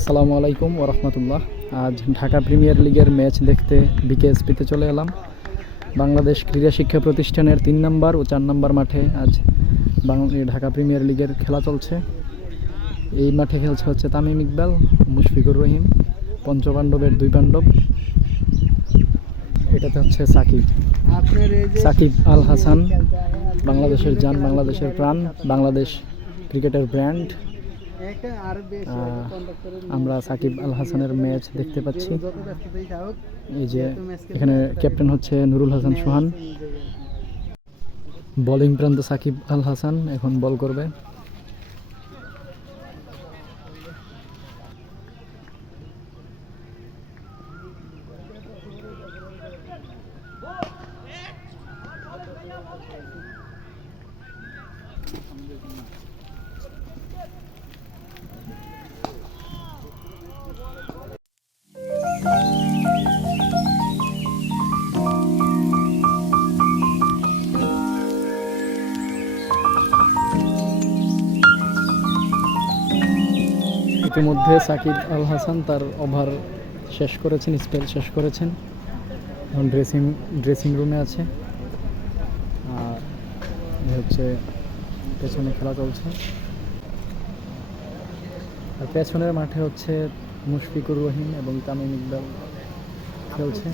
আসসালামু আলাইকুম ওয়া রাহমাতুল্লাহ। আজ ঢাকা প্রিমিয়ার লিগের ম্যাচ দেখতে বিকেএসপিতে চলে এলাম। বাংলাদেশ ক্রীড়া শিক্ষা প্রতিষ্ঠানের 3 নম্বর ও 4 নম্বর মাঠে আজ ঢাকা প্রিমিয়ার লিগের খেলা চলছে। এই মাঠে খেলছে হচ্ছে তামিম ইকবাল, মুশফিকুর রহিম, পঞ্চপাণ্ডবের 2 পাণ্ডব। এটাতে হচ্ছে সাকিব আল হাসান, বাংলাদেশের জান, বাংলাদেশের প্রাণ, বাংলাদেশ ক্রিকেটের ব্র্যান্ড। আমরা সাকিব আল হাসানের ম্যাচ দেখতে পাচ্ছি। এই যে এখানে ক্যাপ্টেন হচ্ছে নুরুল হাসান সোহান। বোলিং প্রান্তে সাকিব আল হাসান এখন বল করবে। ইতিমধ্যে সাকিব আল হাসান তার ওভার শেষ করেছেন, স্পেল শেষ করেছেন। এখন ড্রেসিং রুমে আছে। আর হচ্ছে পেছনে খেলা চলছে। আর পেছনের মাঠে হচ্ছে মুশফিকুর রহিম এবং তামিম ইকবাল খেলছে।